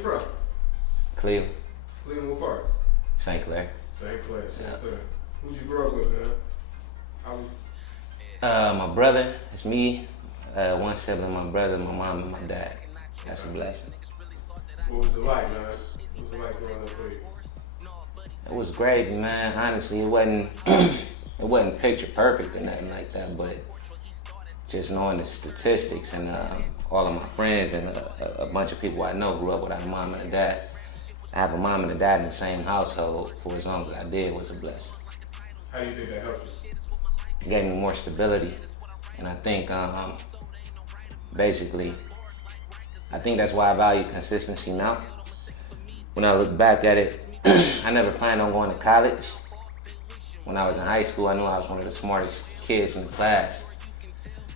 from? Cleveland. Cleveland, what part? St. Clair. St. Clair. Who'd you grow up with, man? How was... My brother, it's me, one sibling, my brother, my mom, and my dad. That's a blessing. What was it like, man? What was it like growing up with you? It was great, man. Honestly, it wasn't it wasn't picture perfect or nothing like that, but just knowing the statistics and all of my friends and a bunch of people I know grew up without a mom and a dad. I have a mom and a dad in the same household for as long as I did was a blessing. How do you think that helped you? It gave me more stability, and I think basically, I think that's why I value consistency now. When I look back at it, I never planned on going to college. When I was in high school, I knew I was one of the smartest kids in the class.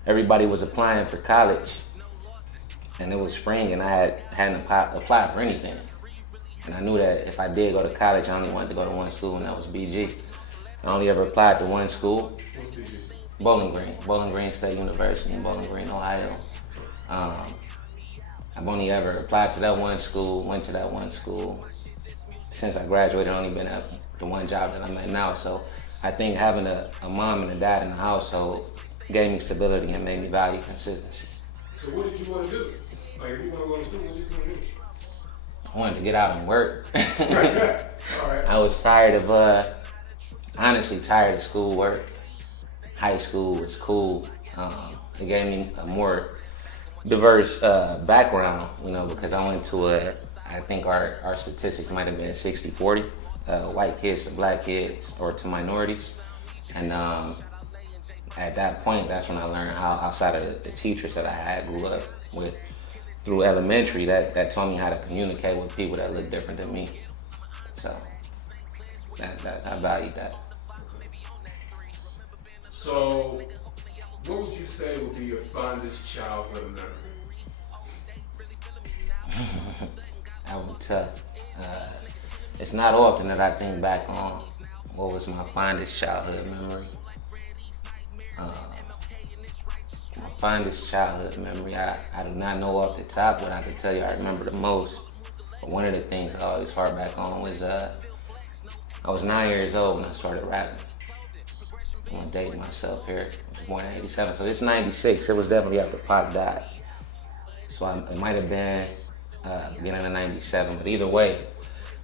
Everybody was applying for college, and it was spring, and I hadn't applied for anything. And I knew that if I did go to college, I only wanted to go to one school, and that was BG. I only ever applied to one school, What's BG? Bowling Green State University in Bowling Green, Ohio. I've only ever applied to that one school, went to that one school. Since I graduated, I've only been at the one job that I'm at now. So I think having a mom and a dad in the household gave me stability and made me value consistency. So what did you want to do? Like, if you want to go to school, what did you want to do? I wanted to get out and work. All right. I was tired of, honestly tired of schoolwork. High school was cool. It gave me a more diverse background, because I went to I think our statistics might have been 60-40, white kids to black kids or to minorities. And at that point, that's when I learned how outside of the teachers that I had grew up with through elementary, that taught me how to communicate with people that look different than me. So I valued that. So what would you say would be your fondest childhood memory? That was tough. It's not often that I think back on what was my fondest childhood memory. My fondest childhood memory, I do not know off the top, but I can tell you I remember the most. But one of the things I always harp back on was I was 9 years old when I started rapping. I'm gonna date myself here. I was born in '87, so it's '96. It was definitely after Pac died. So it might have been beginning of '97, but either way,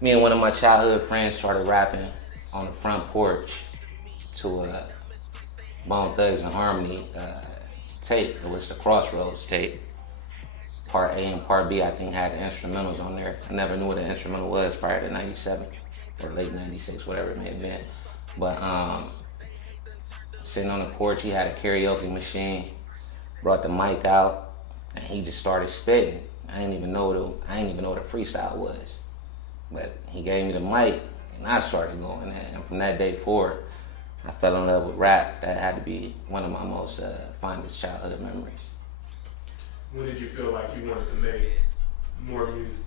me and one of my childhood friends started rapping on the front porch to Bone Thugs and Harmony tape. It was the Crossroads tape. Part A and Part B, I think, had the instrumentals on there. I never knew what an instrumental was prior to '97 or late '96, whatever it may have been. But sitting on the porch, he had a karaoke machine, brought the mic out, and he just started spitting. I didn't even know what a freestyle was. But he gave me the mic, and I started going. And from that day forward, I fell in love with rap. That had to be one of my most fondest childhood memories. When did you feel like you wanted to make more music?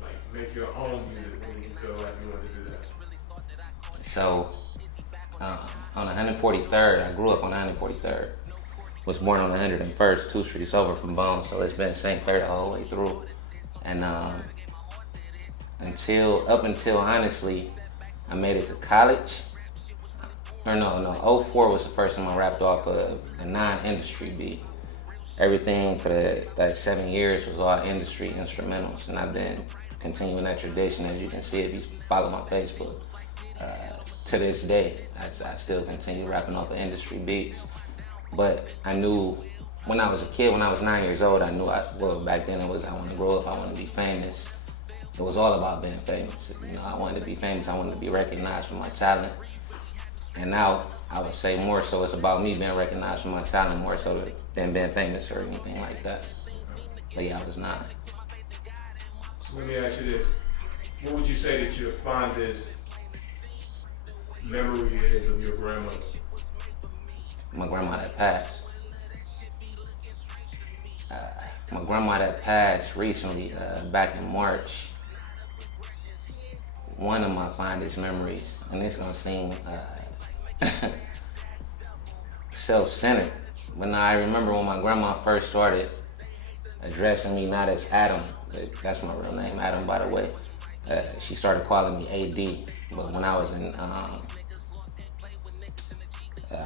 Like, make your own music? When did you feel like you wanted to do that? So, on 143rd, I grew up on 143rd. Was born on 101st, 2 streets over from Bone, so it's been St. Clair the whole way through. And until honestly, I made it to college. Or no, '04 was the first time I rapped off of a non-industry beat. Everything for that 7 years was all industry instrumentals, and I've been continuing that tradition, as you can see if you follow my Facebook. To this day, I still continue rapping off of industry beats. But I knew when I was a kid, when I was 9 years old, I knew back then it was I want to grow up, I want to be famous. It was all about being famous. I wanted to be famous, I wanted to be recognized for my talent. And now I would say more so it's about me being recognized for my talent more so than being famous or anything like that. But yeah, I was 9. So let me ask you this. What would you say that your fondest memory is of your grandmother? My grandma that passed. My grandma that passed recently, back in March. One of my fondest memories, and it's gonna seem self-centered, but now I remember when my grandma first started addressing me not as Adam, That's my real name, Adam, by the way. She started calling me AD, but when I was in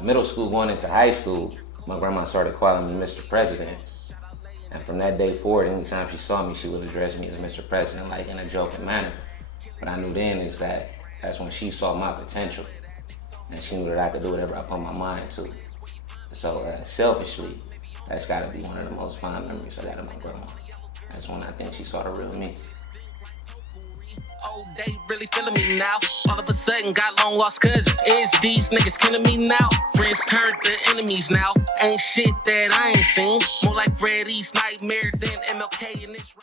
middle school going into high school, my grandma started calling me Mr. President. And from that day forward, anytime she saw me, she would address me as Mr. President, like in a joking manner. But I knew then is that's when she saw my potential. And she knew that I could do whatever I put my mind to. So selfishly, that's gotta be one of the most fond memories I got of my grandma. That's when I think she saw the real me. Oh, they really feeling me now. All of a sudden, got long lost cousins. Is these niggas killing me now? Friends turned to enemies now. Ain't shit that I ain't seen. More like Freddy's nightmare than MLK in this.